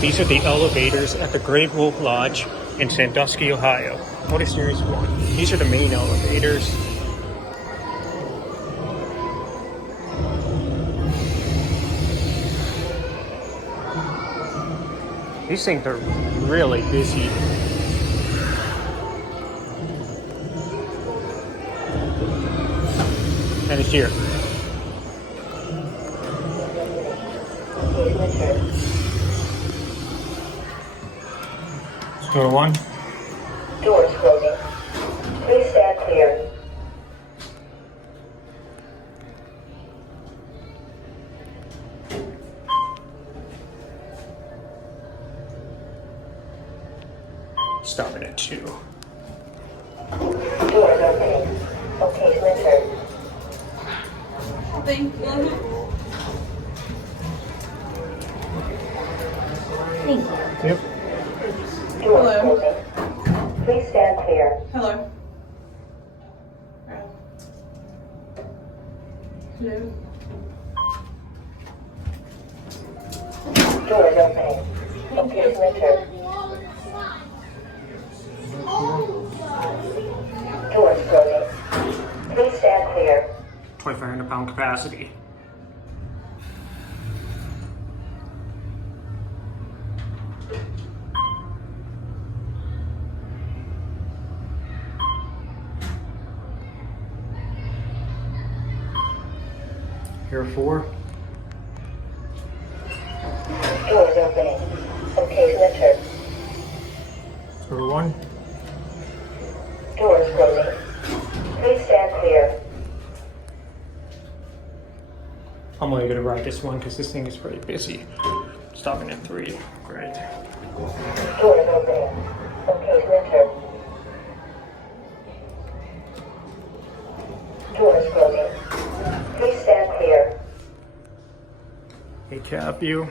These are the elevators at the Great Wolf Lodge in Sandusky, Ohio. Otis Series 1. These are the main elevators. These things are really busy. And it's here. Let's go to 1. Doors closing. Please stand clear. Stopping at 2. Doors opening. Okay to enter. Thank you. Thank you. Yep. Doors Hello. closing. Please stand clear. Hello. Hello. Doors opening. Okay to enter. Doors closing. Please stand clear. 2,500-pound capacity. Here are 4. Doors opening. Okay to enter. Let's go to 1. Doors closing. Please stand clear. I'm only gonna ride this one because this thing is pretty busy. Stopping at 3. Great. Doors opening. Okay to enter. Doors closing. Please stand clear. A cab view.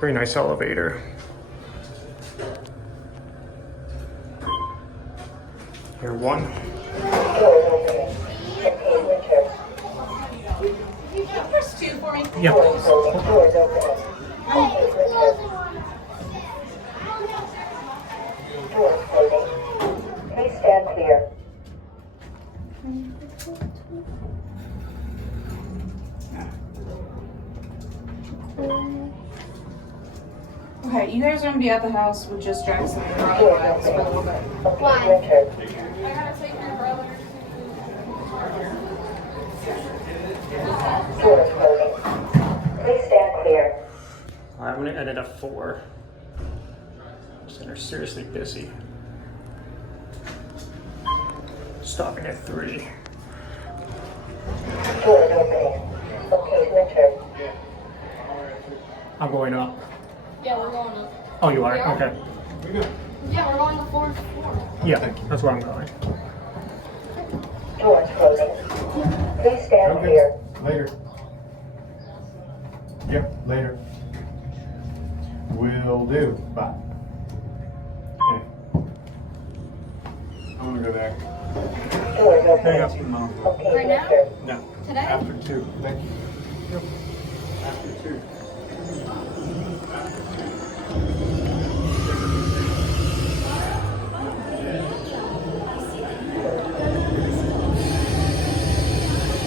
Very nice elevator. Here 1. Doors opening. Okay to enter. Press 2 for me. Yep. Doors closing. Doors opening. Okay to enter. Doors closing. Please stand clear. Okay, you guys are gonna be at the house with just Jackson and Riley Miles for a little bit. Okay to enter. I gotta take my brother. Doors closing. Please stand clear. Alright, I'm gonna edit a 4. So they're seriously busy. Stopping at 3. Doors opening. Okay to enter. I'm going up. Yeah, we're going up. Oh, you are? We are? Okay. Yeah, we're going to 4th floor. Yeah, that's where I'm going. Doors closing. Please stand clear. Later. Yep, later. Will do. Bye. Okay. I'm gonna go back. Doors There you opening. go. Okay Right to now? enter. No. Today? After 2. Thank you. After 2.